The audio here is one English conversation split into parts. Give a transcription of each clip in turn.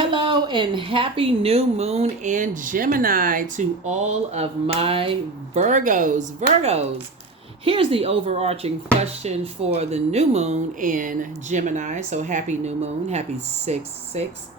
Hello and happy new moon in Gemini to all of my Virgos. Virgos, here's the overarching question for the new moon in Gemini. So happy new moon, happy 6-6.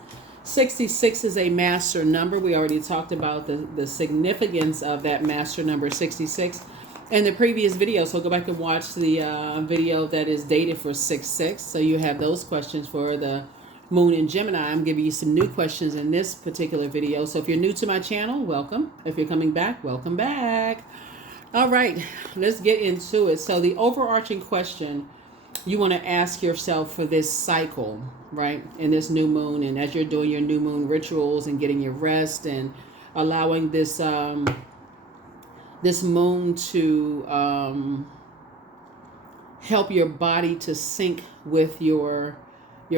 66 is a master number. We already talked about the significance of that master number 66 in the previous video. So go back and watch the video that is dated for 6-6. So you have those questions for the Moon in Gemini. I'm giving you some new questions in this particular video. So if you're new to my channel, welcome. If you're coming back, welcome back. All right, let's get into it. So the overarching question you want to ask yourself for this cycle, right, in this new moon, and as you're doing your new moon rituals and getting your rest and allowing this this moon to help your body to sync with your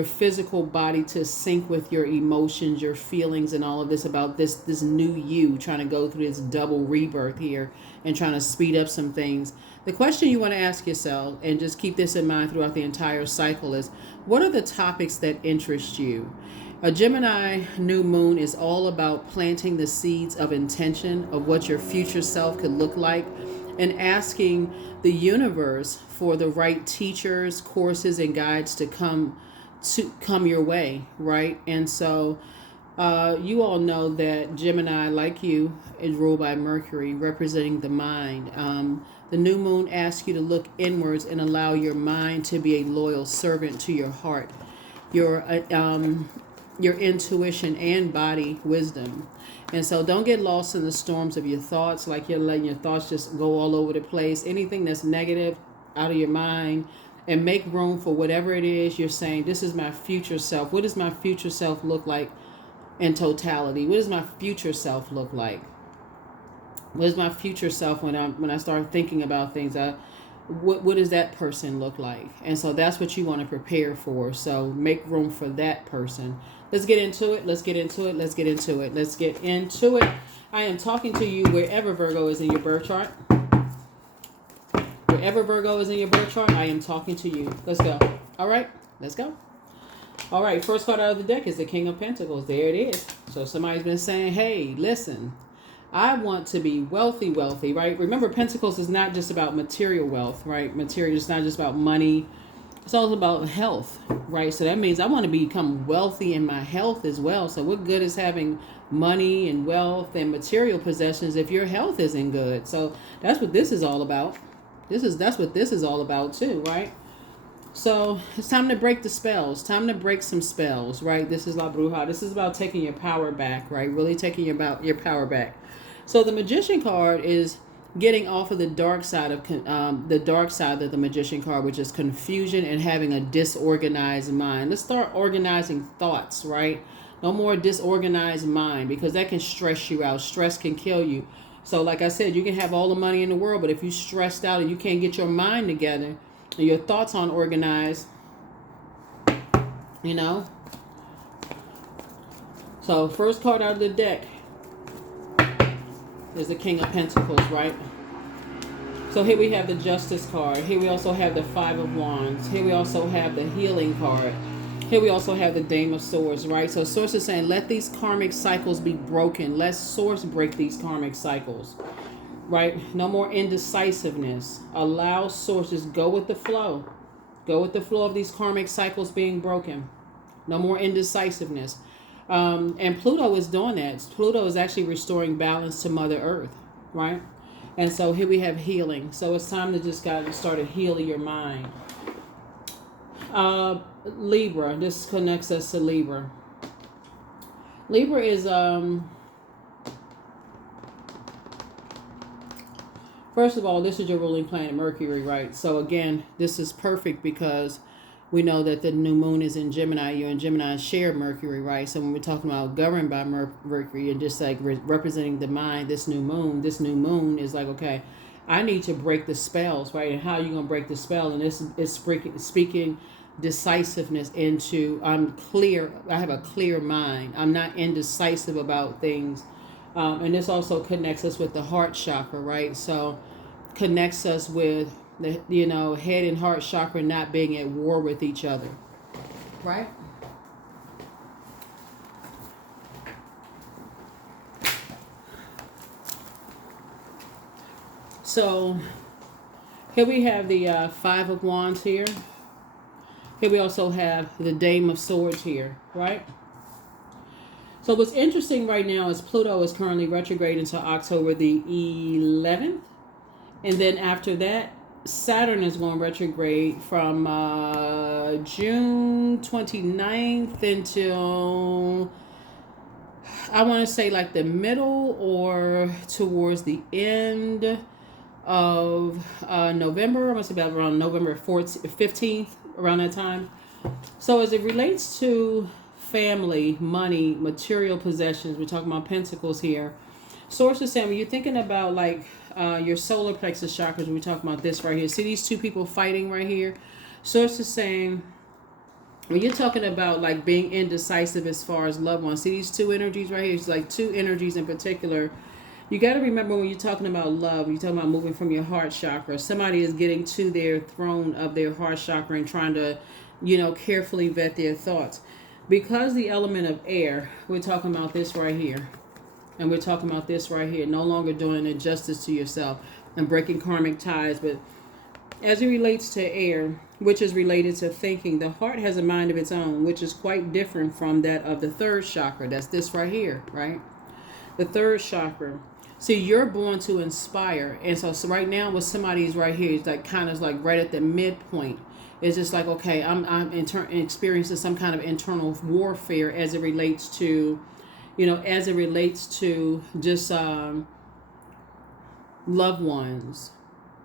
physical body, to sync with your emotions, your feelings, and all of this about this new you trying to go through this double rebirth here and trying to speed up some things. The question you want to ask yourself, and just keep this in mind throughout the entire cycle, is what are the topics that interest you? A Gemini new moon is all about planting the seeds of intention of what your future self could look like, and asking the universe for the right teachers, courses, and guides to come your way, right? And so you all know that Gemini, like you, is ruled by Mercury, representing the mind. The new moon asks you to look inwards and allow your mind to be a loyal servant to your heart, your intuition and body wisdom. And so don't get lost in the storms of your thoughts, like you're letting your thoughts just go all over the place. Anything that's negative, out of your mind, and make room for whatever it is you're saying. This is my future self. What does my future self look like in totality? What does my future self look like? What is my future self when I start thinking about things? What does that person look like? And so that's what you want to prepare for. So make room for that person. Let's get into it. Let's get into it. Let's get into it. Let's get into it. I am talking to you wherever Virgo is in your birth chart. Wherever Virgo is in your birth chart, I am talking to you. Let's go. All right, let's go. All right, first card out of the deck is the King of Pentacles. There it is. So somebody's been saying, hey, listen, I want to be wealthy, right? Remember, Pentacles is not just about material wealth, right? Material is not just about money. It's also about health, right? So that means I want to become wealthy in my health as well. So what good is having money and wealth and material possessions if your health isn't good? So that's what this is all about. That's what this is all about too, right? So it's time to break the spells. Time to break some spells, right? This is La Bruja. This is about taking your power back, right? Really taking your power back. So the Magician card is getting off of the dark side of the Magician card, which is confusion and having a disorganized mind. Let's start organizing thoughts, right? No more disorganized mind, because that can stress you out. Stress can kill you. So like I said, you can have all the money in the world, but if you're stressed out and you can't get your mind together and your thoughts aren't organized, you know. So first card out of the deck is the King of Pentacles, right? So here we have the Justice card. Here we also have the Five of Wands. Here we also have the Healing card. Here we also have the Dame of Swords, right? So Source is saying, let these karmic cycles be broken. Let Source break these karmic cycles, right? No more indecisiveness. Allow Source, just go with the flow. Go with the flow of these karmic cycles being broken. No more indecisiveness. And Pluto is doing that. Pluto is actually restoring balance to Mother Earth, right? And so here we have healing. So it's time to just start to heal your mind. Libra, this connects us to Libra. Libra is first of all, this is your ruling planet Mercury, right? So again, this is perfect because we know that the new moon is in Gemini. You and Gemini share Mercury, right? So when we're talking about governed by Mercury and just like representing the mind, this new moon is like, okay, I need to break the spells, right? And how are you going to break the spell? And this is speaking decisiveness into, I'm clear, I have a clear mind. I'm not indecisive about things. And this also connects us with the heart chakra, right? So connects us with the, head and heart chakra not being at war with each other, right? So here we have the Five of Wands here. Here we also have the Dame of Swords here, right? So what's interesting right now is Pluto is currently retrograde until October the 11th. And then after that, Saturn is going retrograde from June 29th until, I want to say like the middle or towards the end of November. I must be about around November 15th, around that time. So as it relates to family, money, material possessions, we're talking about pentacles here. Sources saying when you're thinking about like your solar plexus chakras, we're talking about this right here. See these two people fighting right here? Sources saying when you're talking about like being indecisive as far as loved ones, see these two energies right here? It's like two energies in particular. You got to remember when you're talking about love, you're talking about moving from your heart chakra. Somebody is getting to their throne of their heart chakra and trying to, carefully vet their thoughts. Because the element of air, we're talking about this right here. And we're talking about this right here. No longer doing injustice to yourself and breaking karmic ties. But as it relates to air, which is related to thinking, the heart has a mind of its own, which is quite different from that of the third chakra. That's this right here, right? The third chakra. See, you're born to inspire. And so right now with somebody's right here, it's like kind of like right at the midpoint. It's just like, okay, I'm experiencing some kind of internal warfare as it relates to, just loved ones.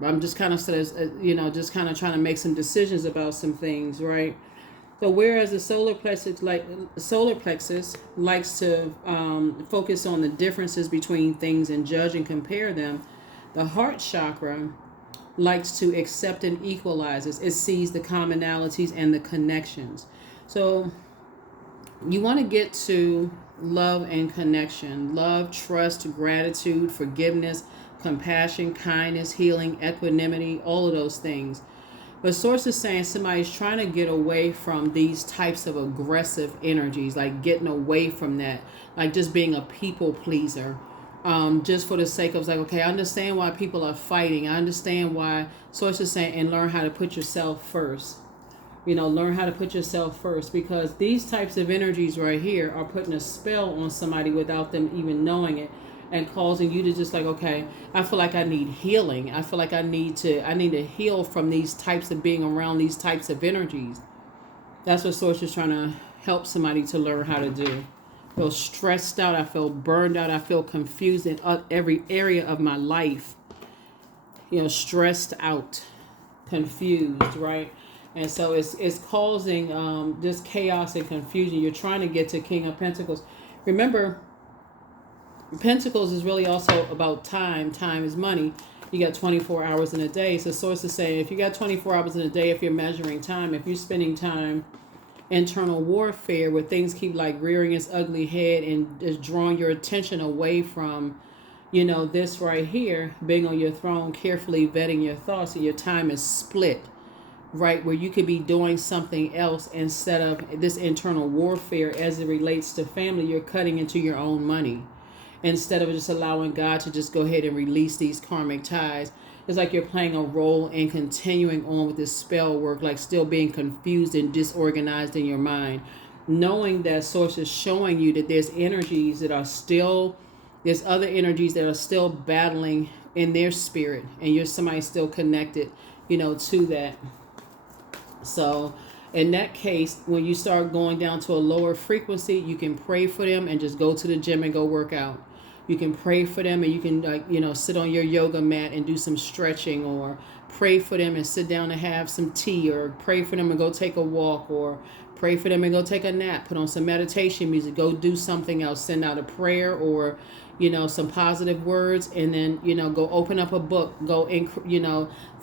I'm just kind of, just kind of trying to make some decisions about some things, right? So whereas the solar plexus likes to focus on the differences between things and judge and compare them, the heart chakra likes to accept and equalizes. It sees the commonalities and the connections. So you want to get to love and connection. Love, trust, gratitude, forgiveness, compassion, kindness, healing, equanimity, all of those things. But source is saying somebody's trying to get away from these types of aggressive energies, like getting away from that, like just being a people pleaser. Just for the sake of like, okay, I understand why people are fighting. I understand why source is saying, and learn how to put yourself first. Learn how to put yourself first, because these types of energies right here are putting a spell on somebody without them even knowing it, and causing you to just like, okay, I feel like I need healing. I feel like I need to heal from these types of being around these types of energies. That's what source is trying to help somebody to learn how to do. I feel stressed out. I feel burned out. I feel confused in every area of my life. Stressed out, confused, right? And so it's causing this chaos and confusion. You're trying to get to King of Pentacles. Remember, Pentacles is really also about time. Time is money. You got 24 hours in a day. So source is saying if you got 24 hours in a day, if you're measuring time, if you're spending time internal warfare where things keep like rearing its ugly head and just drawing your attention away from, this right here, being on your throne, carefully vetting your thoughts, and your time is split, right? Where you could be doing something else instead of this internal warfare as it relates to family. You're cutting into your own money instead of just allowing God to just go ahead and release these karmic ties. It's like you're playing a role in continuing on with this spell work, like still being confused and disorganized in your mind, knowing that source is showing you that there's energies that are still, there's other energies that are still battling in their spirit, and you're somebody still connected, to that. So in that case, when you start going down to a lower frequency, you can pray for them and just go to the gym and go work out. You can pray for them and you can sit on your yoga mat and do some stretching, or pray for them and sit down and have some tea, or pray for them and go take a walk, or pray for them and go take a nap, put on some meditation music, go do something else, send out a prayer or, some positive words, and then, go open up a book, go,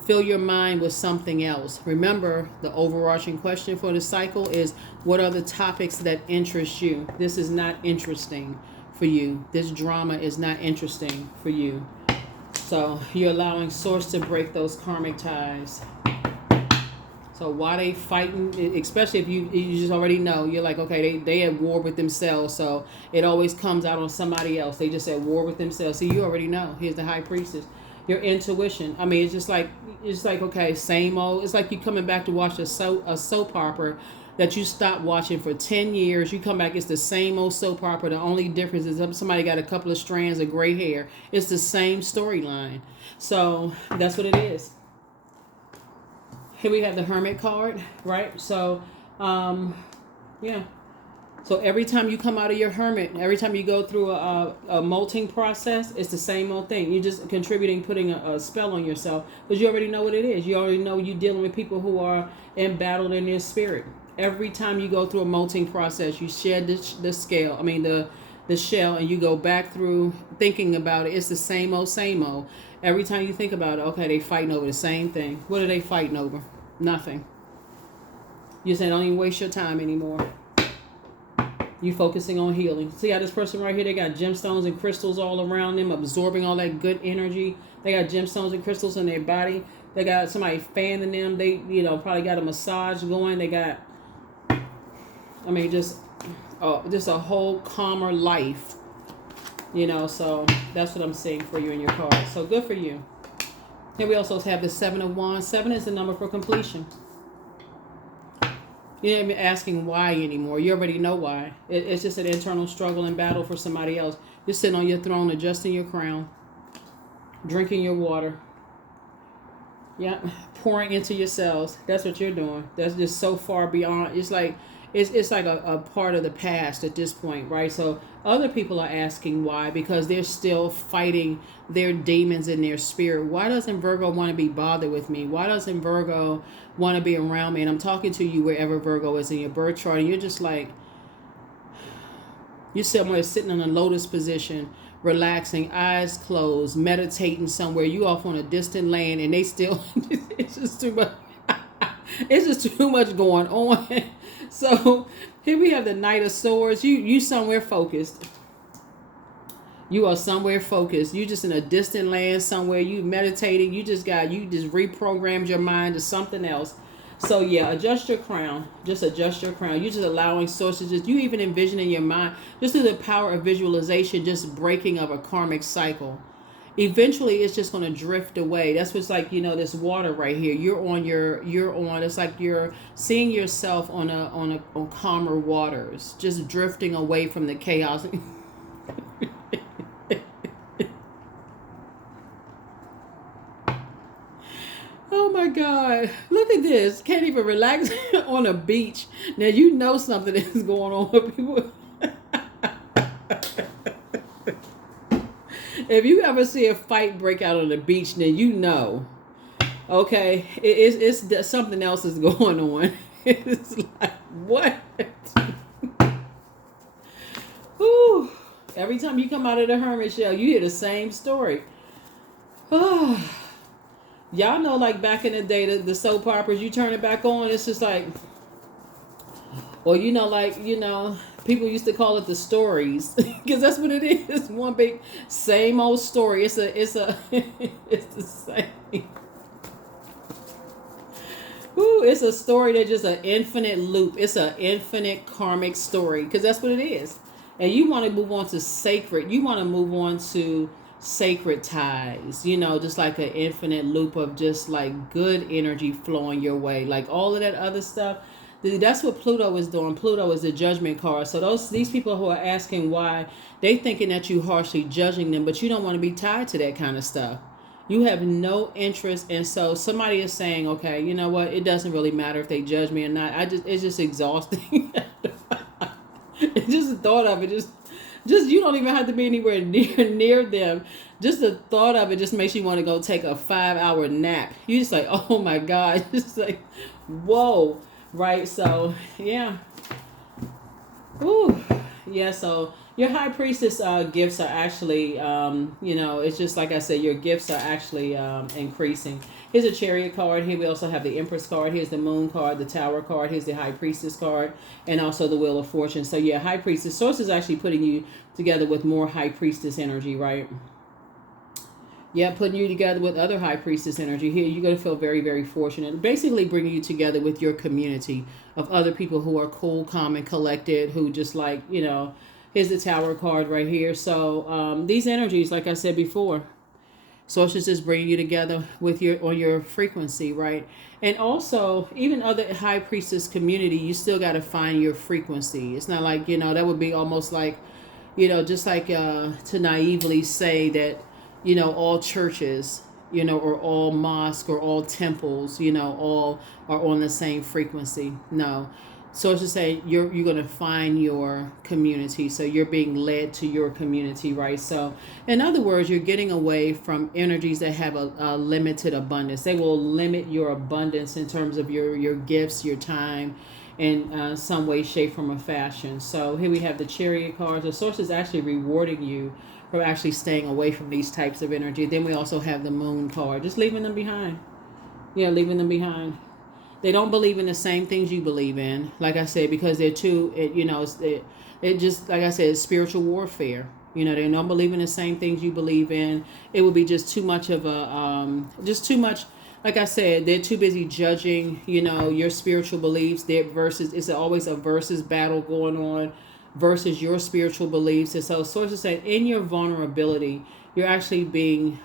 fill your mind with something else. Remember, the overarching question for the cycle is, what are the topics that interest you? This is not interesting for you. This drama is not interesting for you. So you're allowing source to break those karmic ties. So why they fighting, especially if you just already know, you're like, okay, they at war with themselves. So it always comes out on somebody else. They just at war with themselves. So you already know. Here's the high priestess. Your intuition. I mean, it's like okay, same old. It's like you coming back to watch a soap opera that you stopped watching for 10 years. You come back, it's the same old soap opera. The only difference is somebody got a couple of strands of gray hair. It's the same storyline. So that's what it is. Here we have the Hermit card, right? So, yeah. So every time you come out of your hermit, every time you go through a molting process, it's the same old thing. You're just contributing, putting a spell on yourself because you already know what it is. You already know you're dealing with people who are embattled in their spirit. Every time you go through a molting process, you shed the scale. I mean the shell, and you go back through thinking about it. It's the same old, same old. Every time you think about it, okay, they fighting over the same thing. What are they fighting over? Nothing. You say don't even waste your time anymore. You focusing on healing. See how this person right here, they got gemstones and crystals all around them, absorbing all that good energy. They got gemstones and crystals in their body. They got somebody fanning them. They, probably got a massage going. They got, just a whole calmer life. So that's what I'm seeing for you in your card. So good for you. Here we also have the 7 of Wands. 7 is the number for completion. You ain't even asking why anymore. You already know why. It's just an internal struggle and battle for somebody else. You're sitting on your throne, adjusting your crown, drinking your water. Yeah, pouring into yourselves. That's what you're doing. That's just so far beyond. It's like a part of the past at this point, right? So other people are asking why, because they're still fighting their demons in their spirit. Why doesn't Virgo want to be bothered with me? Why doesn't Virgo want to be around me? And I'm talking to you wherever Virgo is in your birth chart, and you're just like, you're somewhere sitting in a lotus position, relaxing, eyes closed, meditating somewhere. You off on a distant land, and they still, it's just too much. It's just too much going on. So here we have the Knight of Swords. You somewhere focused. You are somewhere focused. You just in a distant land somewhere. You meditating. You just reprogrammed your mind to something else. So yeah, adjust your crown. Just adjust your crown. You're just allowing sources. You even envision in your mind, just through the power of visualization, just breaking of a karmic cycle. Eventually it's just going to drift away. That's what's like, this water right here. It's like you're seeing yourself on calmer waters, just drifting away from the chaos. Oh my God. Look at this. Can't even relax on a beach. Now you know something is going on with people. If you ever see a fight break out on the beach, then you know, okay, it's something else is going on. It's like, what? Whew. Every time you come out of the hermit shell, you hear the same story. Oh. Y'all know, like back in the day, the soap operas, you turn it back on, it's just like, or people used to call it the stories, because that's what it is. One big same old story. It's it's the same. Ooh, it's a story that's just an infinite loop. It's an infinite karmic story, because that's what it is. And you want to move on to sacred. You want to move on to sacred ties. Just like an infinite loop of just like good energy flowing your way. Like all of that other stuff. That's what Pluto is doing. Pluto is the judgment card. So these people who are asking why, they thinking that you harshly judging them, but you don't want to be tied to that kind of stuff. You have no interest. And so somebody is saying, okay, you know what? It doesn't really matter if they judge me or not. It's just exhausting. It's just the thought of it. Just you don't even have to be anywhere near them. Just the thought of it just makes you want to go take a 5-hour nap. You just like, oh my God. Just like, whoa. Right, so yeah. Ooh, yeah. So your high priestess gifts are actually, it's just like I said, your gifts are actually increasing. Here's a Chariot card. Here we also have the Empress card. Here's the Moon card, the Tower card. Here's the High Priestess card, and also the Wheel of Fortune. So yeah, High Priestess. Source is actually putting you together with more High Priestess energy, right? Yeah, putting you together with other High Priestess energy. Here, you're going to feel very, very fortunate. Basically bringing you together with your community of other people who are cool, calm, and collected, who just like, here's the Tower card right here. So these energies, like I said before, Source is just bringing you together with your on your frequency, right? And also, even other high priestess community, you still got to find your frequency. It's not like, that would be almost like, just like to naively say that, all churches, or all mosques or all temples, all are on the same frequency. No. So it's just say you're gonna find your community. So you're being led to your community, right? So in other words, you're getting away from energies that have a limited abundance. They will limit your abundance in terms of your gifts, your time, in some way, shape, form, or fashion. So here we have the Chariot cards. The source is actually rewarding you for actually staying away from these types of energy. Then we also have the Moon card, just leaving them behind. Yeah, leaving them behind. They don't believe in the same things you believe in, like I said, because they're too, it just, like I said, it's spiritual warfare. They don't believe in the same things you believe in. It would be just too much of just too much. Like I said, they're too busy judging, your spiritual beliefs. Their versus, it's always a versus battle going on versus your spiritual beliefs. And so sources say in your vulnerability, you're actually being,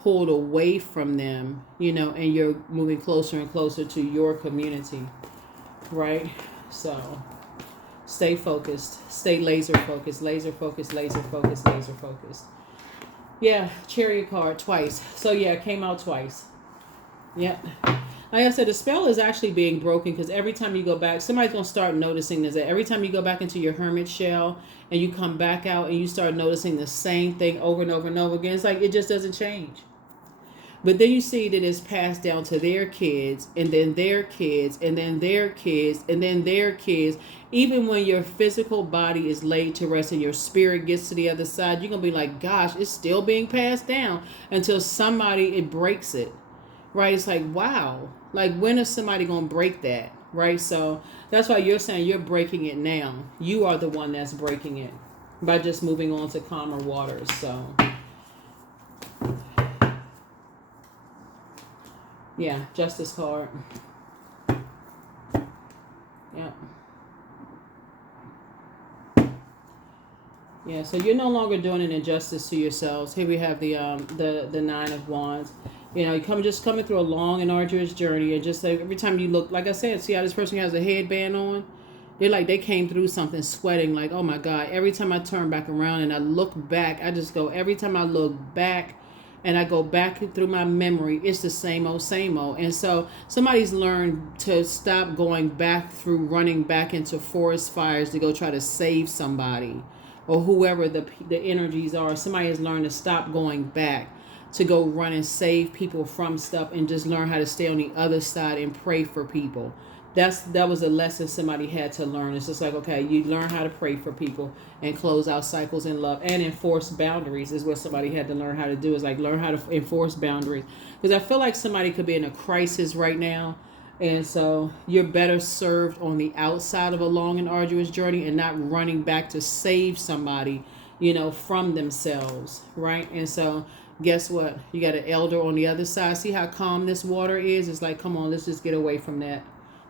pulled away from them, and you're moving closer and closer to your community, right? So stay focused, stay laser focused, laser focused, laser focused, laser focused. Yeah, Chariot card twice. So yeah, it came out twice. Yep. Like I said, the spell is actually being broken because every time you go back, somebody's going to start noticing this. That every time you go back into your hermit shell and you come back out and you start noticing the same thing over and over and over again, it's like it just doesn't change. But then you see that it's passed down to their kids, and then their kids, and then their kids, and then their kids. Even when your physical body is laid to rest and your spirit gets to the other side, you're going to be like, gosh, it's still being passed down until somebody, it breaks it, right? It's like, wow. Like, when is somebody going to break that, right? So that's why you're saying you're breaking it now. You are the one that's breaking it by just moving on to calmer waters, so... Yeah, Justice card. Yeah. Yeah, so you're no longer doing an injustice to yourselves. Here we have the Nine of Wands. You coming through a long and arduous journey, and just like every time you look, like I said, see how this person has a headband on? They're like they came through something sweating, like, oh my God. Every time I turn back around and I look back, I just go, every time I look back, and I go back through my memory, it's the same old, same old. And so somebody's learned to stop going back through running back into forest fires to go try to save somebody or whoever the energies are. Somebody has learned to stop going back to go run and save people from stuff and just learn how to stay on the other side and pray for people. That was a lesson somebody had to learn. It's just like, okay, you learn how to pray for people and close out cycles in love and enforce boundaries is what somebody had to learn how to do, is like learn how to enforce boundaries. Because I feel like somebody could be in a crisis right now. And so you're better served on the outside of a long and arduous journey and not running back to save somebody, from themselves, right? And so guess what? You got an elder on the other side. See how calm this water is? It's like, come on, let's just get away from that.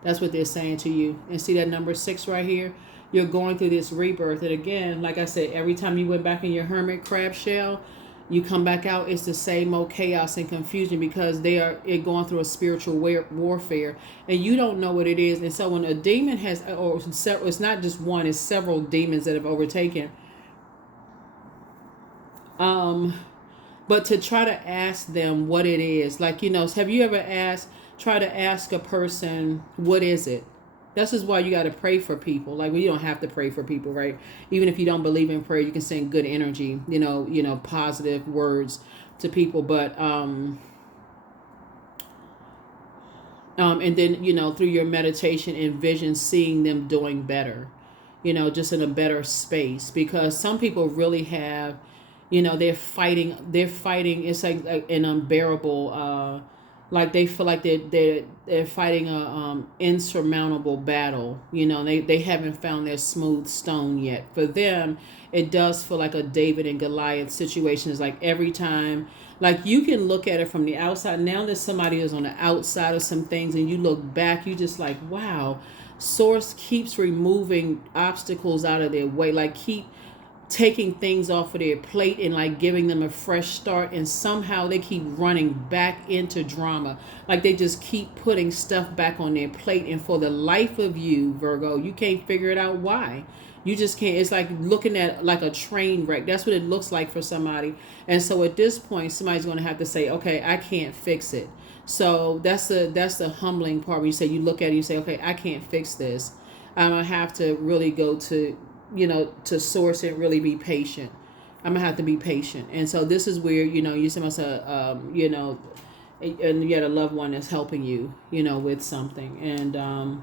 That's what they're saying to you. And see that number 6 right here? You're going through this rebirth. And again, like I said, every time you went back in your hermit crab shell, you come back out, it's the same old chaos and confusion because they're going through a spiritual warfare. And you don't know what it is. And so when a demon has, or it's not just one, it's several demons that have overtaken. But to try to ask them what it is. Like, have you ever try to ask a person, what is it? This is why you got to pray for people. Like, well, you don't have to pray for people, right? Even if you don't believe in prayer, you can send good energy, positive words to people. But, and then, through your meditation and vision, seeing them doing better, just in a better space. Because some people really have, they're fighting. It's like an unbearable, like they feel like they're fighting a insurmountable battle. They haven't found their smooth stone yet. For them, it does feel like a David and Goliath situation. It's like every time, like you can look at it from the outside. Now that somebody is on the outside of some things and you look back, you just like, wow, Source keeps removing obstacles out of their way. Like keep taking things off of their plate and like giving them a fresh start, and somehow they keep running back into drama. Like they just keep putting stuff back on their plate, and for the life of you, Virgo, you can't figure it out why. You just can't. It's like looking at like a train wreck. That's what it looks like for somebody. And so at this point, somebody's going to have to say, okay, I can't fix it. So that's the humbling part. When you say, you look at it, you say, okay, I can't fix this. I'm gonna have to really go to, to source and really be patient. I'm gonna have to be patient. And so this is where, you must and you had a loved one that's helping you, with something. And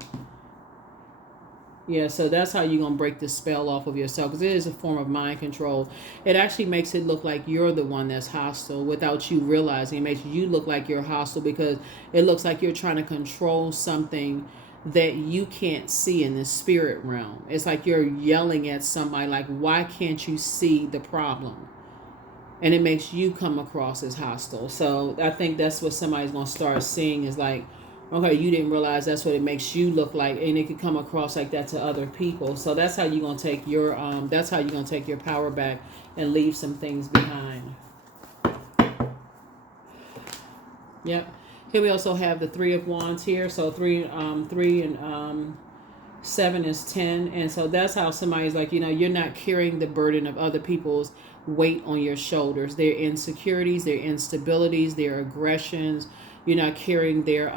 yeah, so that's how you're going to break the spell off of yourself, because it is a form of mind control. It actually makes it look like you're the one that's hostile without you realizing. It makes you look like you're hostile because it looks like you're trying to control something that you can't see in the spirit realm. It's like you're yelling at somebody like, why can't you see the problem? And it makes you come across as hostile. So I think that's what somebody's going to start seeing is like, okay, you didn't realize that's what it makes you look like, and it could come across like that to other people. So that's how you're gonna take your power back and leave some things behind. Yep. Here we also have the 3 of Wands here. So 3 and 7 is 10, and so that's how somebody's like, you're not carrying the burden of other people's weight on your shoulders. Their insecurities, their instabilities, their aggressions. You're not carrying their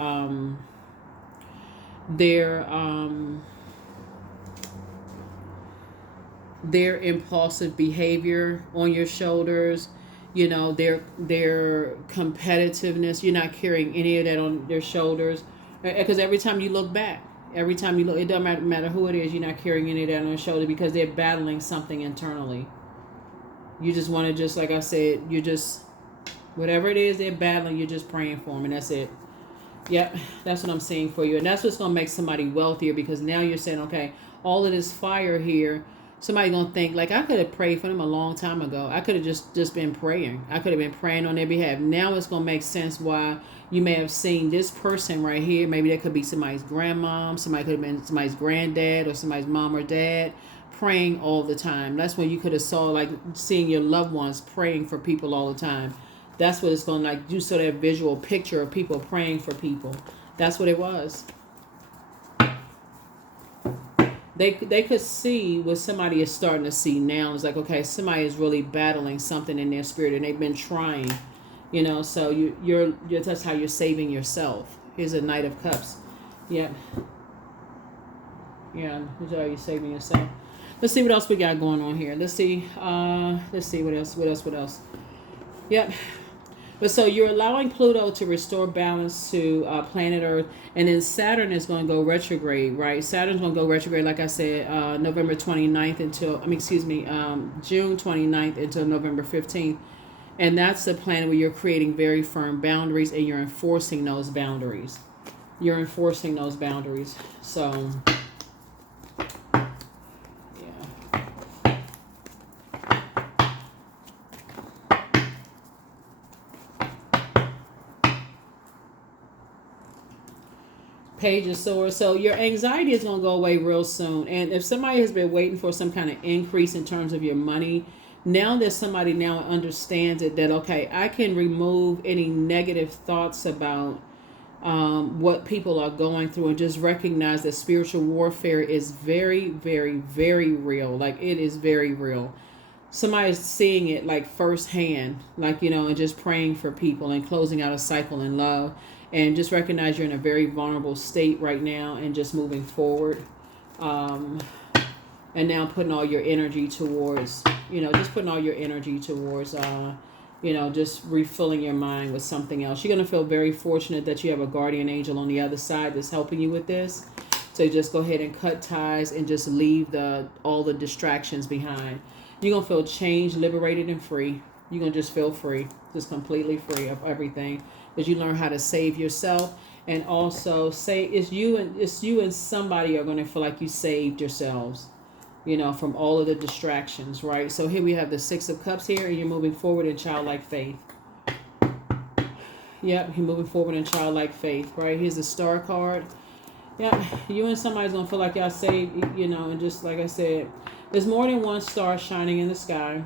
impulsive behavior on your shoulders. Their competitiveness. You're not carrying any of that on their shoulders, because every time you look back, it doesn't matter who it is. You're not carrying any of that on your shoulder because they're battling something internally. You just want to, just like I said, whatever it is they're battling, you're just praying for them, and that's it. Yep, that's what I'm seeing for you. And that's what's going to make somebody wealthier, because now you're saying, okay, all of this fire here, somebody going to think, like, I could have prayed for them a long time ago. I could have just been praying. I could have been praying on their behalf. Now it's going to make sense why you may have seen this person right here. Maybe that could be somebody's grandmom. Somebody could have been somebody's granddad or somebody's mom or dad praying all the time. That's when you could have saw, like, seeing your loved ones praying for people all the time. That's what it's going to, like, do, so that visual picture of people praying for people. That's what it was. They could see what somebody is starting to see now. It's like, okay, somebody is really battling something in their spirit, and they've been trying, so you're that's how you're saving yourself. Here's a Knight of Cups. Yeah. Yeah, here's how you're saving yourself. Let's see what else we got going on here. Let's see what else. Yep. But so you're allowing Pluto to restore balance to planet Earth, and then Saturn is going to go retrograde, right? Saturn's going to go retrograde, like I said, November 29th until, June 29th until November 15th. And that's the planet where you're creating very firm boundaries, and you're enforcing those boundaries. So, Page of Swords. So your anxiety is going to go away real soon. And if somebody has been waiting for some kind of increase in terms of your money, now there's somebody now understands it, that, okay, I can remove any negative thoughts about what people are going through, and just recognize that spiritual warfare is very, very, very real. Like, it is very real. Somebody's seeing it like firsthand, like, and just praying for people and closing out a cycle in love. And just recognize you're in a very vulnerable state right now, and just moving forward. And now putting all your energy towards, just refilling your mind with something else. You're going to feel very fortunate that you have a guardian angel on the other side that's helping you with this. So just go ahead and cut ties and just leave all the distractions behind. You're going to feel changed, liberated, and free. You're going to just feel free, just completely free of everything. As you learn how to save yourself, and also it's you and somebody are going to feel like you saved yourselves, from all of the distractions, right? So here we have the 6 of Cups here, and you're moving forward in childlike faith. Yep, you're moving forward in childlike faith, right? Here's the Star card. Yep, you and somebody's going to feel like y'all saved, and just like I said, There's more than one star shining in the sky.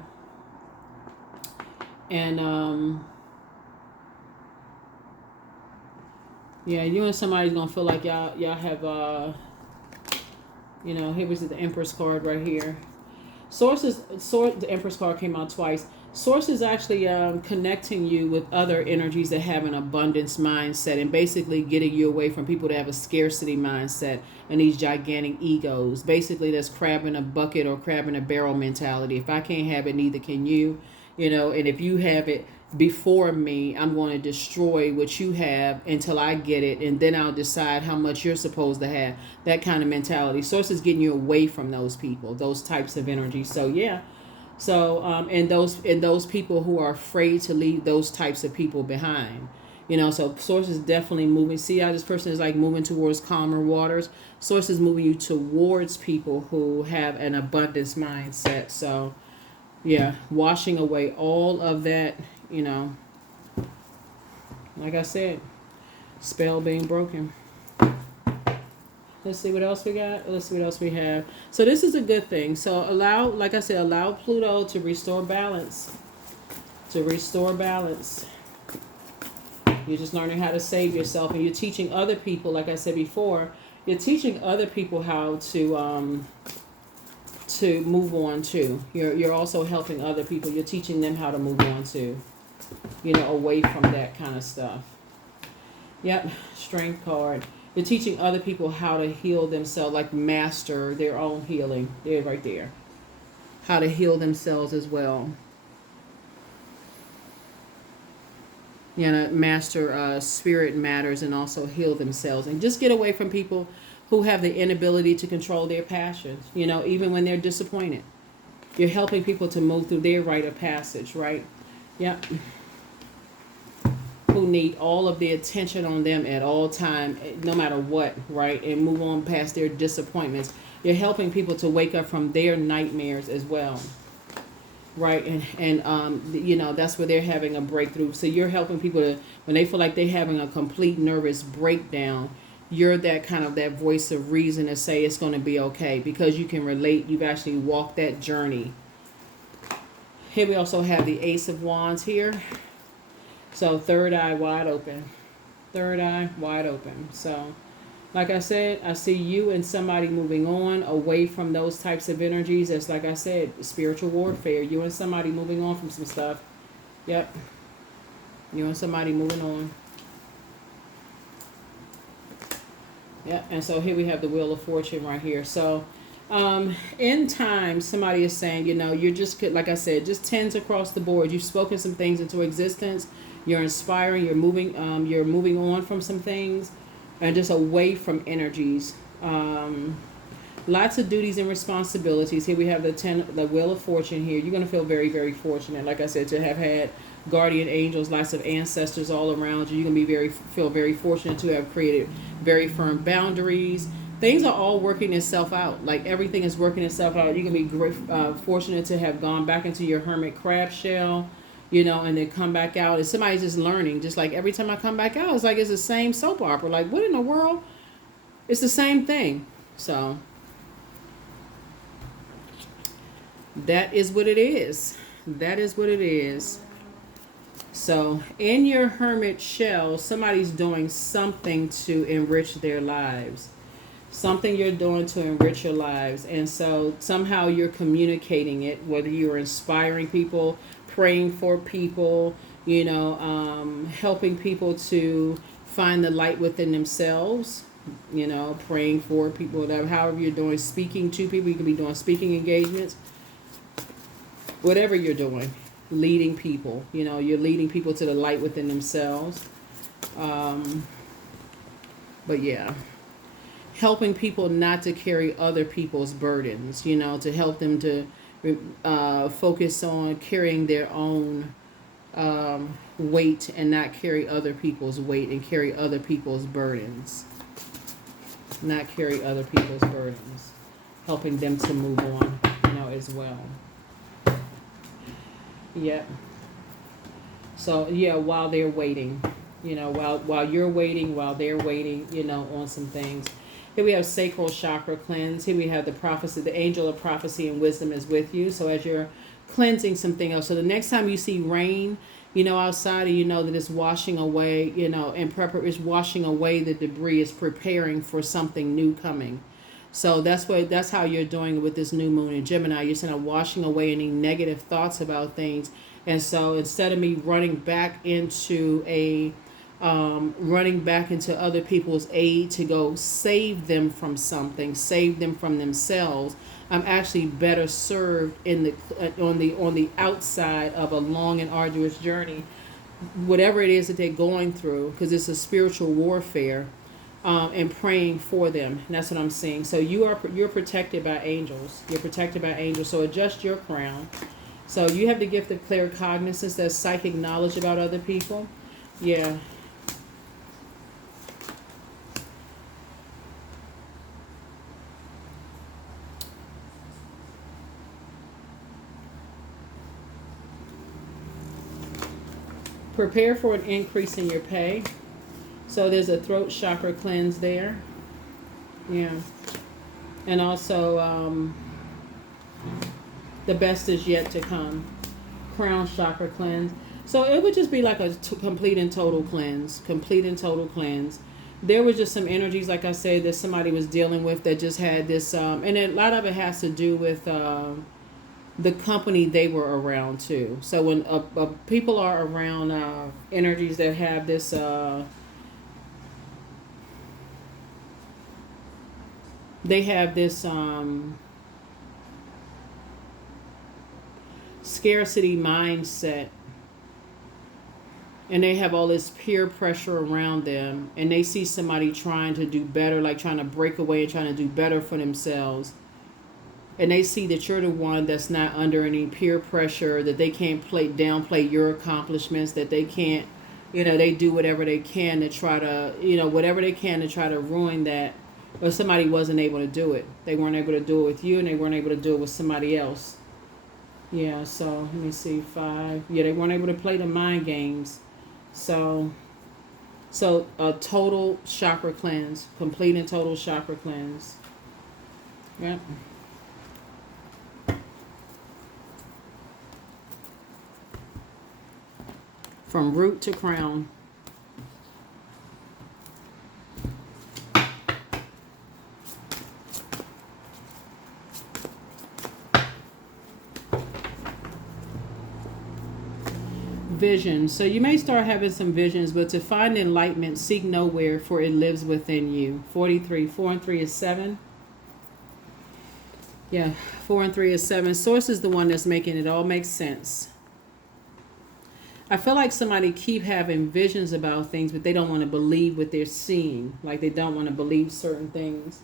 And yeah, you and somebody's gonna feel like y'all have you know, here was the Empress card right here. The Empress card came out twice. Source is actually connecting you with other energies that have an abundance mindset, and basically getting you away from people that have a scarcity mindset and these gigantic egos. Basically, that's crab in a bucket or crab in a barrel mentality. If I can't have it, neither can you. You know, and if you have it before me, I'm going to destroy what you have until I get it, and then I'll decide how much you're supposed to have. That kind of mentality. Source is getting you away from those people, those types of energy. So yeah. So and those people who are afraid to leave those types of people behind. You know, so Source is definitely moving. See how this person is like moving towards calmer waters. Source is moving you towards people who have an abundance mindset. So yeah, washing away all of that, you know, like I said, spell being broken. Let's see what else we got. Let's see what else we have. So this is a good thing. So allow, like I said, allow Pluto to restore balance. To restore balance. You're just learning how to save yourself, and you're teaching other people, like I said before, you're teaching other people how to move on too. You're also helping other people. You're teaching them how to move on too. You know, away from that kind of stuff. Yep, Strength card. You're teaching other people how to heal themselves, like master their own healing. They're right there. How to heal themselves as well. You know, master spirit matters and also heal themselves. And just get away from people who have the inability to control their passions, you know, even when they're disappointed. You're helping people to move through their rite of passage, right? Yeah. Who need all of the attention on them at all time, no matter what, right? And move on past their disappointments. You're helping people to wake up from their nightmares as well, right? And you know, that's where they're having a breakthrough. So you're helping people to, when they feel like they're having a complete nervous breakdown, you're that kind of that voice of reason to say it's going to be okay, because you can relate. You've actually walked that journey. Here we also have the Ace of Wands here. So third eye wide open. Third eye wide open. So like I said, I see you and somebody moving on away from those types of energies. That's, like I said, spiritual warfare. You and somebody moving on from some stuff. Yep. You and somebody moving on. Yeah, and so here we have the Wheel of Fortune right here. So in time, somebody is saying, you know, you're just, like I said, just tens across the board. You've spoken some things into existence. You're inspiring. You're moving on from some things, and just away from energies. Lots of duties and responsibilities. Here we have the Wheel of Fortune here. You're going to feel very, very fortunate, like I said, to have had guardian angels, lots of ancestors all around you. You're going to be feel very fortunate to have created very firm boundaries. Things are all working itself out. Like everything is working itself out. You're going to be fortunate to have gone back into your hermit crab shell, you know, and then come back out. And somebody's just learning. Just like every time I come back out, it's like it's the same soap opera. Like, what in the world? It's the same thing. So that is what it is. That is what it is. So in your hermit shell, somebody's doing something to enrich their lives. Something you're doing to enrich your lives. And so somehow you're communicating it, whether you're inspiring people, praying for people, you know, helping people to find the light within themselves, you know, praying for people, whatever, however you're doing, speaking to people. You could be doing speaking engagements, whatever you're doing. Leading people, you know, you're leading people to the light within themselves. But yeah, helping people not to carry other people's burdens, you know, to help them to focus on carrying their own weight and not carry other people's weight and carry other people's burdens. Not carry other people's burdens. Helping them to move on, you know, as well. Yep. So yeah, while they're waiting, you know, while you're waiting, while they're waiting, you know, on some things. Here we have sacral chakra cleanse. Here we have the prophecy, the angel of prophecy and wisdom is with you. So as you're cleansing something else, so the next time you see rain, outside, and that it's washing away, and it's washing away the debris, is preparing for something new coming. So that's how you're doing it with this new moon in Gemini. You're saying I'm washing away any negative thoughts about things. And so instead of me running back into other people's aid to go save them from something, save them from themselves, I'm actually better served on the outside of a long and arduous journey, whatever it is that they're going through, because it's a spiritual warfare, and praying for them. And that's what I'm seeing. So you're protected by angels. You're protected by angels. So adjust your crown. So you have the gift of clear cognizance, that's psychic knowledge about other people. Yeah. Prepare for an increase in your pay. So there's a throat chakra cleanse there. Yeah. And also the best is yet to come. Crown chakra cleanse. So it would just be like a complete and total cleanse. Complete and total cleanse. There was just some energies, like I said, that somebody was dealing with that just had this, and a lot of it has to do with the company they were around too. So when people are around energies that have this they have this scarcity mindset, and they have all this peer pressure around them, and they see somebody trying to do better, like trying to break away and trying to do better for themselves, and they see that you're the one that's not under any peer pressure, that they can't downplay your accomplishments, that they can't, they do whatever they can to try to, whatever they can to try to ruin that. Or somebody wasn't able to do it. They weren't able to do it with you, and they weren't able to do it with somebody else. Yeah, so let me see, 5. Yeah, they weren't able to play the mind games. So a total chakra cleanse, complete and total chakra cleanse. Yep. From root to crown. Vision. So you may start having some visions, but to find enlightenment, seek nowhere, for it lives within you. 43. 4 and 3 is 7. Yeah, 4 and 3 is 7. Source is the one that's making it all make sense. I feel like somebody keep having visions about things, but they don't want to believe what they're seeing. Like they don't want to believe certain things,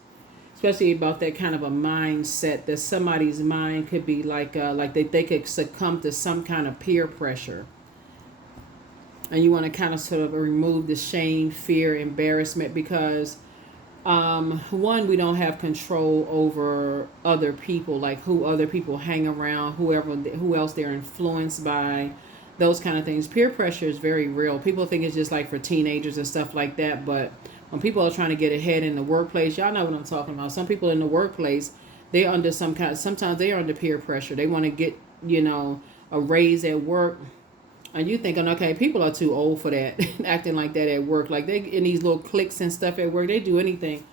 especially about that kind of a mindset that somebody's mind could be like they could succumb to some kind of peer pressure. And you want to kind of sort of remove the shame, fear, embarrassment, because one, we don't have control over other people, like who other people hang around, who else they're influenced by, those kind of things. Peer pressure is very real. People think it's just like for teenagers and stuff like that, but when people are trying to get ahead in the workplace, y'all know what I'm talking about. Some people in the workplace, they're under sometimes they are under peer pressure. They want to get, a raise at work. And you thinking, okay, people are too old for that, acting like that at work. Like they in these little cliques and stuff at work, they do anything.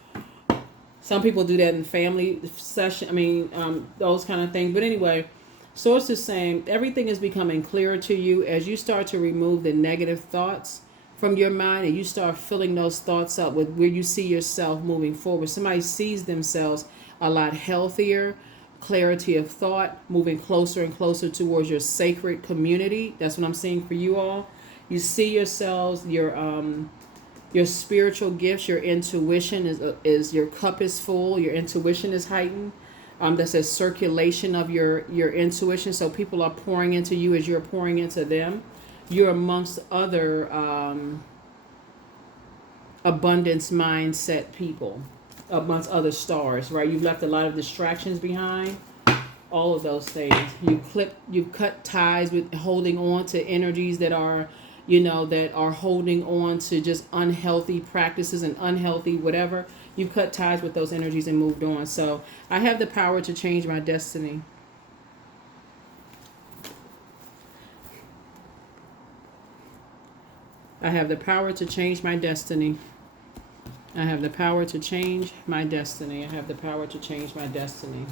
Some people do that in family session. Those kind of things. But anyway, Source is saying everything is becoming clearer to you as you start to remove the negative thoughts from your mind, and you start filling those thoughts up with where you see yourself moving forward. Somebody sees themselves a lot healthier, clarity of thought, moving closer and closer towards your sacred community. That's what I'm seeing for you all. You see yourselves, your spiritual gifts, your intuition is your cup is full, your intuition is heightened. That's a circulation of your intuition. So people are pouring into you as you're pouring into them. You're amongst other abundance mindset people, amongst other stars, right? You've left a lot of distractions behind, all of those things. You've cut ties with holding on to energies that are, that are holding on to just unhealthy practices and unhealthy whatever. You've cut ties with those energies and moved on. So I have the power to change my destiny. I have the power to change my destiny. I have the power to change my destiny. I have the power to change my destiny.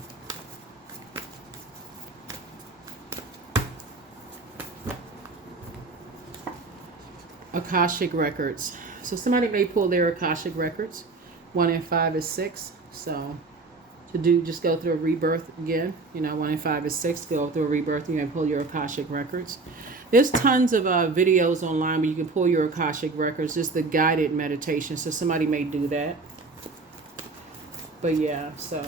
Akashic records. So somebody may pull their Akashic records. 1 and 5 is 6. So just go through a rebirth again. 1 and 5 is 6. Go through a rebirth. You can pull your Akashic records. There's tons of videos online where you can pull your Akashic records. Just the guided meditation. So somebody may do that. But yeah, so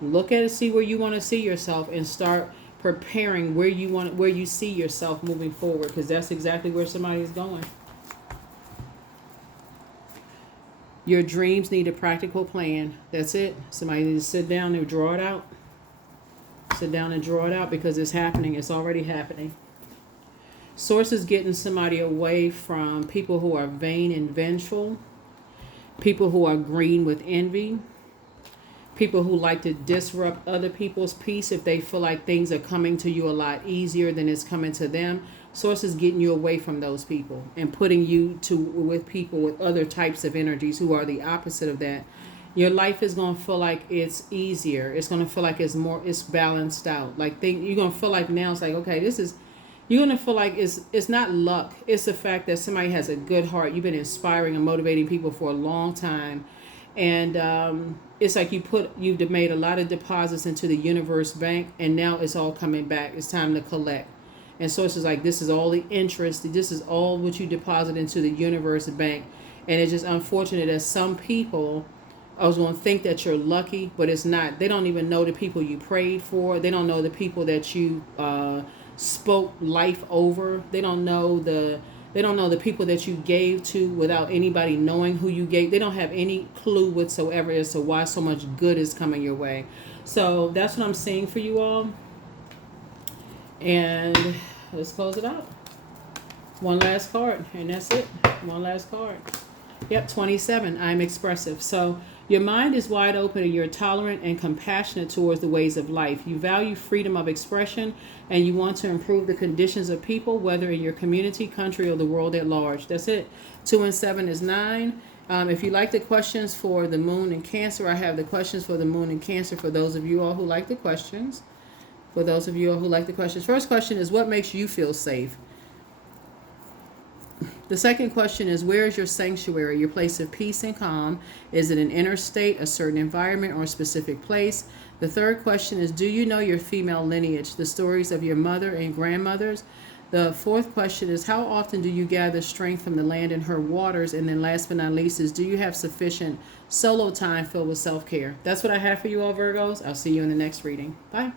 look at it, see where you want to see yourself, and start preparing where you see yourself moving forward, because that's exactly where somebody is going. Your dreams need a practical plan. That's it. Somebody needs to sit down and draw it out. Sit down and draw it out, because it's happening. It's already happening. Source is getting somebody away from people who are vain and vengeful, people who are green with envy, people who like to disrupt other people's peace if they feel like things are coming to you a lot easier than it's coming to them. Source is getting you away from those people and putting you with people with other types of energies who are the opposite of that. Your life is going to feel like it's easier. It's going to feel like it's balanced out. Like you're going to feel like now it's like, okay, you're going to feel like it's not luck. It's the fact that somebody has a good heart. You've been inspiring and motivating people for a long time. And it's like you've made a lot of deposits into the universe bank, and now it's all coming back. It's time to collect. And so it's just like, this is all the interest. This is all what you deposit into the universe bank. And it's just unfortunate that some people are going to think that you're lucky, but it's not. They don't even know the people you prayed for. They don't know the people that you spoke life over. They don't know the people that you gave to without anybody knowing who you gave. They don't have any clue whatsoever as to why so much good is coming your way. So that's what I'm seeing for you all. And let's close it out. One last card, and that's it. One last card. Yep, 27. I'm expressive. So your mind is wide open, and you're tolerant and compassionate towards the ways of life. You value freedom of expression, and you want to improve the conditions of people, whether in your community, country, or the world at large. That's it. 2 and 7 is 9. If you like the questions for the moon and Cancer, I have the questions for the moon and Cancer for those of you all who like the questions. For those of you all who like the questions. First question is, what makes you feel safe? The second question is, where is your sanctuary, your place of peace and calm? Is it an inner state, a certain environment, or a specific place? The third question is, do you know your female lineage, the stories of your mother and grandmothers? The fourth question is, how often do you gather strength from the land and her waters? And then last but not least is, do you have sufficient solo time filled with self-care? That's what I have for you all, Virgos. I'll see you in the next reading. Bye.